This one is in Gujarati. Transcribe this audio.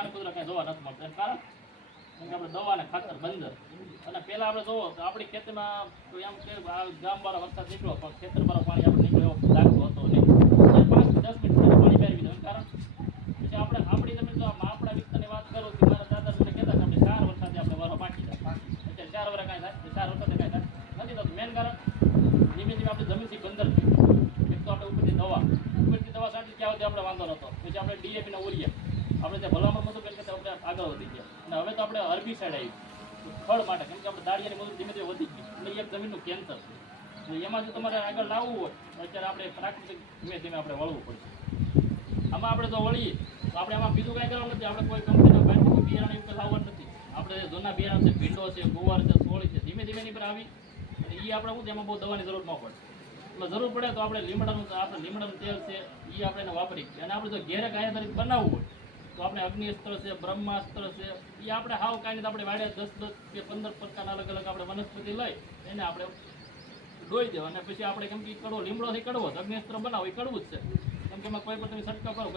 કાનકુતરા કાંઈ જોવા નથી મળતા. કારણ કે આપણે દવા અને ખાતર બંદર અને પહેલાં આપણે જોવો તો આપણી ખેતીમાં એમ કે આ ગામવાળા વરસાદ નીકળ્યો પણ ખેતરવાળો પાણી આપણે નીકળ્યો લાગતો હતો નહીં. 5 થી 10 મિનિટ પાણી પહેરવી દઉં. કારણ પછી આપણે આપણી જમીન જો આપણા વિસ્તારની વાત કરું કે મારા દાદા મને કહેતા કે આપણે 4 વરસાદે આપણે વારો પાકી જાય. અત્યારે 4 વર્ષ કાંઈ થાય 4 વરસાદે કાંઈ થાય નથી થતું. મેન કારણ ધીમે ધીમે આપણી જમીનથી બંદર થયું. એક તો આપણે ઉપરથી દવા સાંટી ત્યાં સુધી આપણે વાંધો નહોતો. પછી આપણે ડીએપી ના ઉરિયા આપણે ત્યાં ભલામણ નહોતું પેન કરતાં આપણે આગળ વધી ગયા. અને હવે તો આપણે અરબી સાઈડ આવી ફળ માટે, કેમ કે આપણે દાળિયાની મજૂરી ધીમે ધીમે વધી ગઈ. એટલે એક જમીનનું કેન્સર છે. એટલે એમાં જો તમારે આગળ લાવવું હોય તો અત્યારે આપણે પ્રાકૃતિક ધીમે ધીમે આપણે વળવું પડશે. આમાં આપણે જો વળીએ તો આપણે આમાં બીજું કાંઈ કરવાનું નથી. આપણે કોઈ કંપનીના બહારથી બિયારણ એવું લાવવાનું નથી. આપણે જૂના બિયારણ છે, ભીંડો છે, ગુવાર છે, સોળી છે, ધીમે ધીમે એની પર આવી અને એ આપણે શું એમાં બહુ દવાની જરૂર ન પડે. એટલે જરૂર પડે તો આપણે લીમડાનું તેલ છે એ આપણે એને વાપરી. અને આપણે જો ઘેરે કાંઈ તરીકે બનાવવું હોય તો આપણે અગ્નિઅસ્ત્ર છે, બ્રહ્માસ્ત્ર છે, એ આપણે હાવ કાંઈ આપણે વાડે 10 કે 15 પ્રકારના અલગ અલગ આપણે વનસ્પતિ લઈ એને આપણે ડોઈ દેવા. અને પછી આપણે કેમ કે કડવો લીમડોથી કડવો અગ્નિઅસ્ત્ર બનાવો એ કડવું જ છે. કેમ કે એમાં કોઈ પણ તમે છંટકાવ કરો